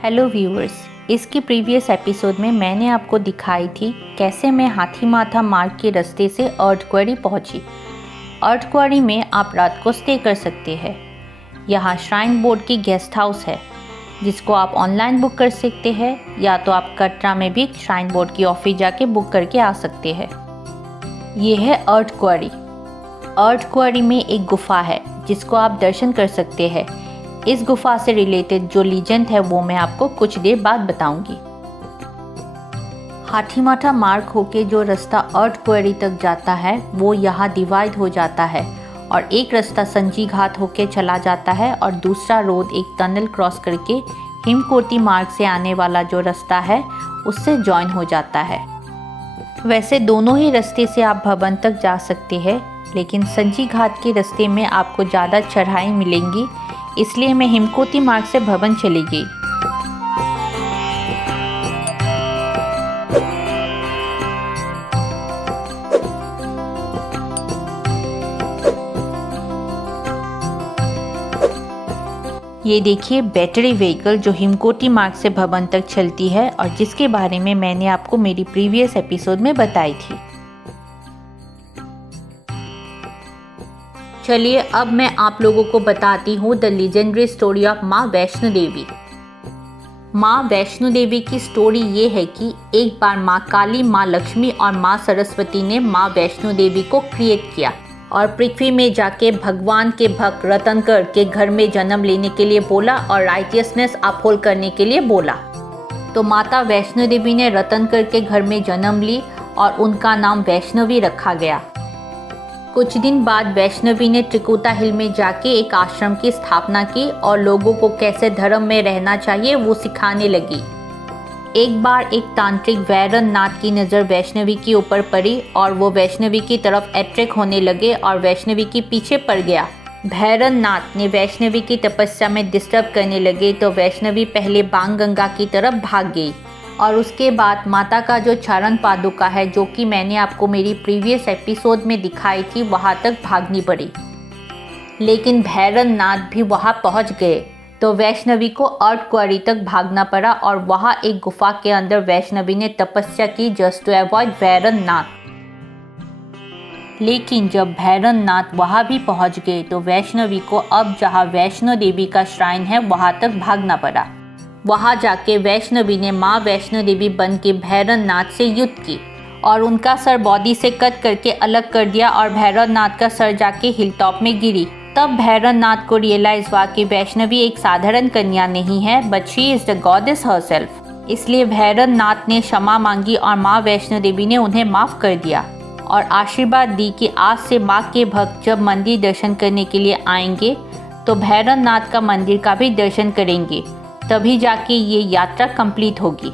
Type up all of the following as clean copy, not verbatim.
Hello viewers, इसके previous episode में मैंने आपको दिखाई थी कैसे मैं हाथीमाथा मार्ग के रास्ते से अर्धकुंवारी पहुंची। अर्धकुंवारी में आप रात को स्टे कर सकते हैं। यहाँ श्राइन बोर्ड की गेस्ट हाउस है जिसको आप ऑनलाइन बुक कर सकते हैं या तो आप कटरा में भी श्राइन बोर्ड की ऑफिस जाके बुक करके आ सकते हैं। ये है अर्धकुंवारी। अर्धकुंवारी में एक गुफा है जिसको आप दर्शन कर सकते हैं। इस गुफा से रिलेटेड जो लीजेंड है वो मैं आपको कुछ देर बाद बताऊंगी। हाथीमाथा मार्ग होके जो रास्ता अर्धकुंवारी तक जाता है वो यहाँ डिवाइड हो जाता है और एक रास्ता संजी घाट होके चला जाता है और दूसरा रोड एक टनल क्रॉस करके हिमकोटी मार्ग से आने वाला जो रास्ता है उससे जॉइन हो जाता है। वैसे दोनों ही रास्ते से आप भवन तक जा सकते हैं, लेकिन संजी घाट के रास्ते में आपको ज़्यादा चढ़ाई मिलेंगी, इसलिए मैं हिमकोटी मार्ग से भवन चली गई। ये देखिए बैटरी व्हीकल जो हिमकोटी मार्ग से भवन तक चलती है और जिसके बारे में मैंने आपको मेरी प्रीवियस एपिसोड में बताई थी। चलिए अब मैं आप लोगों को बताती हूँ द लीजेंडरी स्टोरी ऑफ माँ वैष्णो देवी। माँ वैष्णो देवी की स्टोरी ये है कि एक बार माँ काली, माँ लक्ष्मी और माँ सरस्वती ने माँ वैष्णो देवी को क्रिएट किया और पृथ्वी में जाके भगवान के भक्त रतनकर के घर में जन्म लेने के लिए बोला और राइटियसनेस अपहोल्ड करने के लिए बोला। तो माता वैष्णो देवी ने रतनकर के घर में जन्म ली और उनका नाम वैष्णवी रखा गया। कुछ दिन बाद वैष्णवी ने त्रिकुटा हिल में जाके एक आश्रम की स्थापना की और लोगों को कैसे धर्म में रहना चाहिए वो सिखाने लगी। एक बार एक तांत्रिक भैरवनाथ की नज़र वैष्णवी के ऊपर पड़ी और वो वैष्णवी की तरफ अट्रैक्ट होने लगे और वैष्णवी के पीछे पड़ गया। भैरवनाथ ने वैष्णवी की तपस्या में डिस्टर्ब करने लगे तो वैष्णवी पहले बाणगंगा की तरफ भाग गई और उसके बाद माता का जो चरण पादुका है जो कि मैंने आपको मेरी प्रीवियस एपिसोड में दिखाई थी वहाँ तक भागनी पड़ी। लेकिन भैरवनाथ भी वहाँ पहुँच गए तो वैष्णवी को अर्धकुंवारी तक भागना पड़ा और वहाँ एक गुफा के अंदर वैष्णवी ने तपस्या की जस्ट टू अवॉइड भैरवनाथ। लेकिन जब भैरवनाथ वहाँ भी पहुँच गए तो वैष्णवी को अब जहाँ वैष्णो देवी का श्राइन है वहाँ तक भागना पड़ा। वहाँ जाके वैष्णवी ने माँ वैष्णो देवी बन के भैरवनाथ से युद्ध की और उनका सर बॉडी से कट करके अलग कर दिया और भैरवनाथ का सर जाके हिल टॉप में गिरी। तब भैरवनाथ को रियलाइज हुआ कि वैष्णवी एक साधारण कन्या नहीं है but she is the goddess herself. इसलिए भैरवनाथ ने क्षमा मांगी और माँ वैष्णो देवी ने उन्हें माफ़ कर दिया और आशीर्वाद दी कि आज से माँ के भक्त जब मंदिर दर्शन करने के लिए आएंगे तो भैरवनाथ का मंदिर का भी दर्शन करेंगे, तभी जाके ये यात्रा कंप्लीट होगी।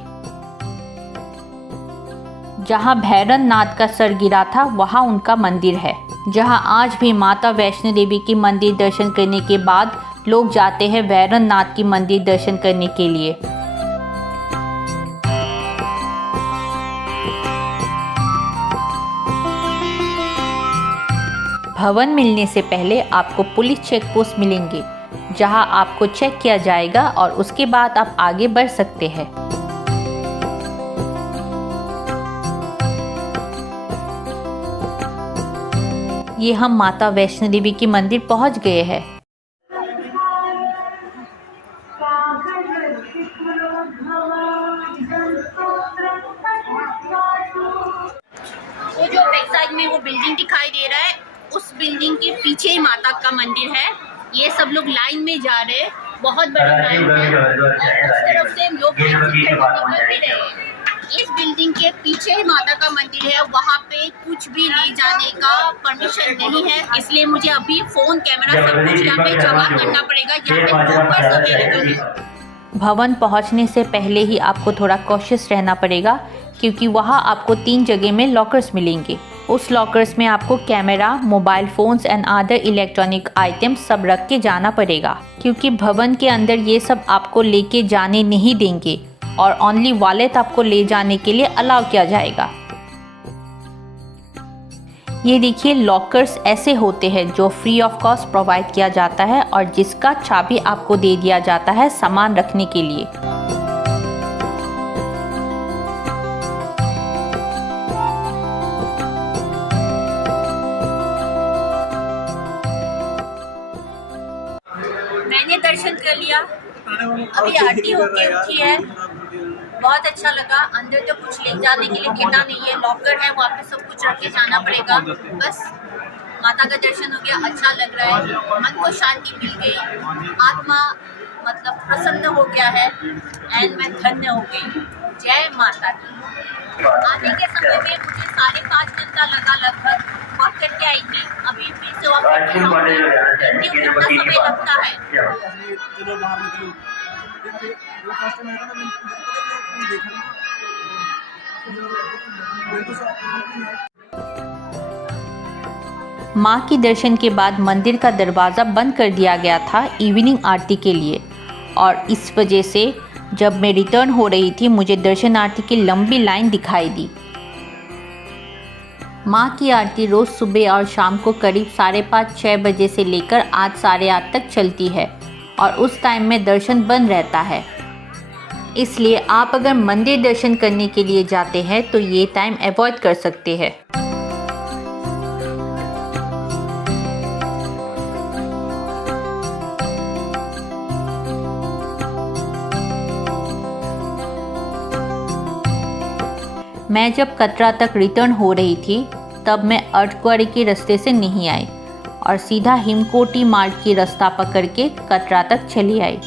जहाँ भैरवनाथ का सर गिरा था वहाँ उनका मंदिर है, जहाँ आज भी माता वैष्णो देवी की मंदिर दर्शन करने के बाद लोग जाते हैं भैरवनाथ की मंदिर दर्शन करने के लिए। भवन मिलने से पहले आपको पुलिस चेक पोस्ट मिलेंगे जहां आपको चेक किया जाएगा और उसके बाद आप आगे बढ़ सकते हैं। ये हम माता वैष्णो देवी की मंदिर पहुंच गए हैं। वो जो बैक साइड में वो बिल्डिंग दिखाई दे रहा है उस बिल्डिंग के पीछे ही माता का मंदिर है। ये सब लोग लाइन में जा रहे हैं, बहुत बड़ी लाइन है और उस तरफ से लोग निकल भी रहे हैं। इस बिल्डिंग के पीछे ही माता का मंदिर है, वहाँ पे कुछ भी ले जाने का परमिशन नहीं है, इसलिए मुझे अभी फोन कैमरा सब कुछ यहाँ पे जमा करना पड़ेगा। यहाँ पे टोकन्स अवेलेबल है। भवन पहुंचने से पहले ही आपको थोड़ा कॉशियस रहना पड़ेगा क्योंकि वहाँ आपको 3 जगह में लॉकर्स मिलेंगे। उस लॉकर्स में आपको camera, mobile phones and other electronic items सब रख के जाना पड़ेगा क्योंकि भवन के अंदर ये सब आपको लेके जाने नहीं देंगे और ओनली वॉलेट आपको ले जाने के लिए अलाउ किया जाएगा। ये देखिए लॉकर्स ऐसे होते हैं जो फ्री ऑफ कॉस्ट प्रोवाइड किया जाता है और जिसका चाबी आपको दे दिया जाता है सामान रखने के लिए। मैंने दर्शन कर लिया, अभी आरती होके उठी है। बहुत अच्छा लगा। अंदर तो कुछ ले जाने के लिए देना नहीं है, लॉकर है, वहाँ पे सब कुछ रख के जाना पड़ेगा। बस माता का दर्शन हो गया, अच्छा लग रहा है, मन को शांति मिल गई, आत्मा मतलब प्रसन्न हो गया है एंड मैं धन्य हो गई। जय माता दी। आने के समय में मुझे 5.5 घंटा लगा लगभग, वॉक करके आई थी, अभी फिर से वॉक करके कितना समय लगता है। मां के दर्शन के बाद मंदिर का दरवाज़ा बंद कर दिया गया था इवनिंग आरती के लिए, और इस वजह से जब मैं रिटर्न हो रही थी मुझे दर्शन आरती की लंबी लाइन दिखाई दी। मां की आरती रोज़ सुबह और शाम को करीब 5:30-6 बजे से लेकर 8 साढ़े 8 तक चलती है, और उस टाइम में दर्शन बंद रहता है। इसलिए आप अगर मंदिर दर्शन करने के लिए जाते हैं तो ये टाइम अवॉइड कर सकते हैं। मैं जब कटरा तक रिटर्न हो रही थी तब मैं अर्धकुंवारी के रास्ते से नहीं आई और सीधा हिमकोटी मार्ग की रास्ता पकड़ के कटरा तक चली आई।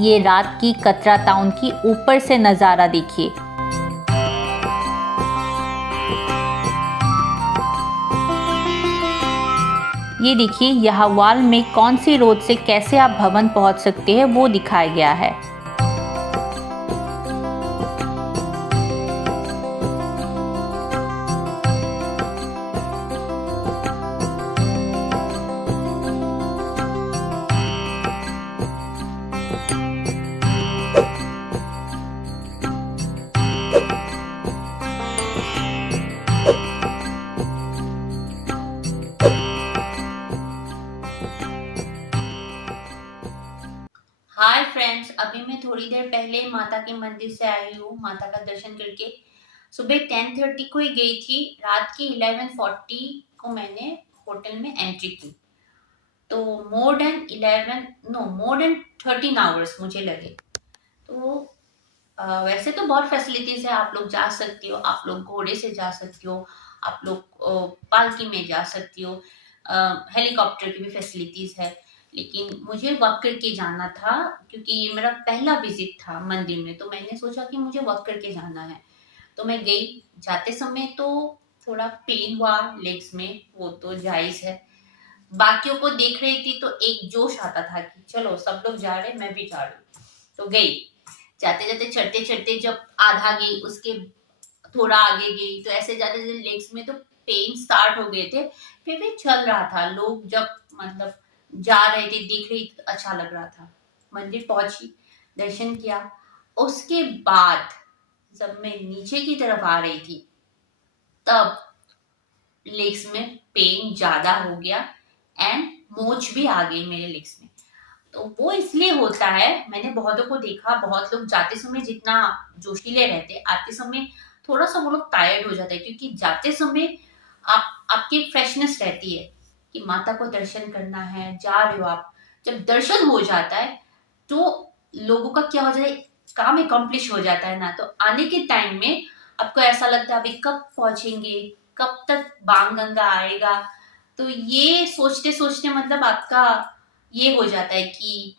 ये रात की कटरा टाउन की ऊपर से नज़ारा देखिए। ये देखिए यहाँ वॉल में कौन सी रोड से कैसे आप भवन पहुंच सकते हैं वो दिखाया गया है। हाय फ्रेंड्स, अभी मैं थोड़ी देर पहले माता के मंदिर से आई हूँ। माता का दर्शन करके सुबह 10:30 को ही गई थी। रात की 11:40 को मैंने होटल में एंट्री की। तो मोर देन 13 आवर्स मुझे लगे। तो वैसे तो बहुत फैसिलिटीज है, आप लोग जा सकते हो, आप लोग घोड़े से जा सकते हो, आप लोग पालकी में जा सकती हो, हेलीकॉप्टर की भी फैसिलिटीज है। लेकिन मुझे वॉक करके जाना था क्योंकि ये मेरा पहला विजिट था मंदिर में, तो मैंने सोचा कि मुझे वॉक करके जाना है। तो मैं गई। जाते समय तो थोड़ा पेन हुआ लेग्स में, वो तो जायज है। बाकियों को देख रही थी तो एक जोश आता था कि चलो सब लोग जा रहे, मैं भी जा रही हूँ। तो गई। जाते जाते चढ़ते चढ़ते जब आधा गई, उसके थोड़ा आगे गई, तो ऐसे जाते जाते लेग्स में तो पेन स्टार्ट हो गए थे। फिर भी चल रहा था। लोग जब मतलब जा रहे थे, देख रही, अच्छा लग रहा था। मंदिर पहुंची, दर्शन किया। उसके बाद जब मैं नीचे की तरफ आ रही थी तब लेग्स में पेन ज्यादा हो गया एंड मोच भी आ गई मेरे लेग्स में। तो वो इसलिए होता है, मैंने बहुतों को देखा, बहुत लोग जाते समय जितना जोशीले रहते, आते समय थोड़ा सा वो लोग टायर्ड हो जाते हैं, क्योंकि जाते समय आपकी फ्रेशनेस रहती है कि माता को दर्शन करना है, जा रहे हो आप। जब दर्शन हो जाता है तो लोगों का क्या हो जाता है, काम अकम्प्लिश हो जाता है ना। तो आने के टाइम में आपको ऐसा लगता है अभी कब पहुंचेंगे, कब तक बाणगंगा आएगा। तो ये सोचते सोचते मतलब आपका ये हो जाता है कि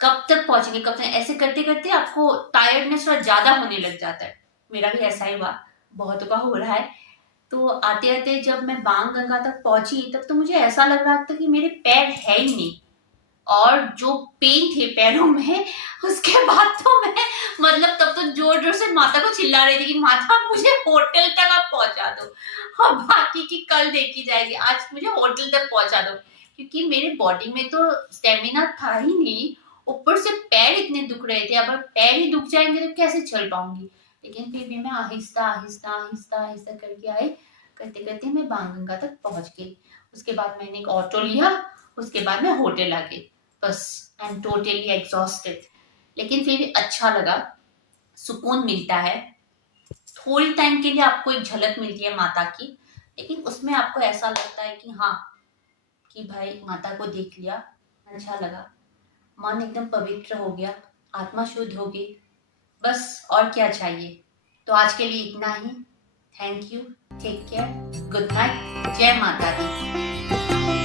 कब तक पहुंचेंगे, कब तक, ऐसे करते करते आपको टायर्डनेस थोड़ा ज्यादा होने लग जाता है। मेरा भी ऐसा ही हुआ, बहुतों का हो रहा है। तो आते आते जब मैं बाणगंगा तक पहुंची तब तो मुझे ऐसा लग रहा था कि मेरे पैर है ही नहीं, और जो पेन थे पैरों में, उसके बाद तो मैं मतलब तब तो जोर जोर से माता को चिल्ला रही थी कि माता मुझे होटल तक आप पहुंचा दो और बाकी की कल देखी जाएगी, आज मुझे होटल तक पहुंचा दो। क्योंकि मेरे बॉडी में तो स्टेमिना था ही नहीं, ऊपर से पैर इतने दुख रहे थे। अब पैर ही दुख जाएंगे तो कैसे चल पाऊंगी। लेकिन फिर भी मैं आहिस्ता आहिस्ता आहिस्ता आहिस्ता करके आई। करते करते मैं बाणगंगा तक पहुंच गई। उसके बाद मैंने एक ऑटो लिया, उसके बाद मैं होटल आ गई। बस आई एम टोटली एग्जॉस्टेड, लेकिन फिर भी अच्छा लगा, सुकून मिलता है। थोड़ी टाइम के लिए आपको एक झलक मिलती है माता की, लेकिन उसमें आपको ऐसा लगता है कि हाँ, कि भाई माता को देख लिया, अच्छा लगा, मन एकदम पवित्र हो गया, आत्मा शुद्ध हो गई, बस और क्या चाहिए। तो आज के लिए इतना ही। Thank you, take care, good night, जय माता दी।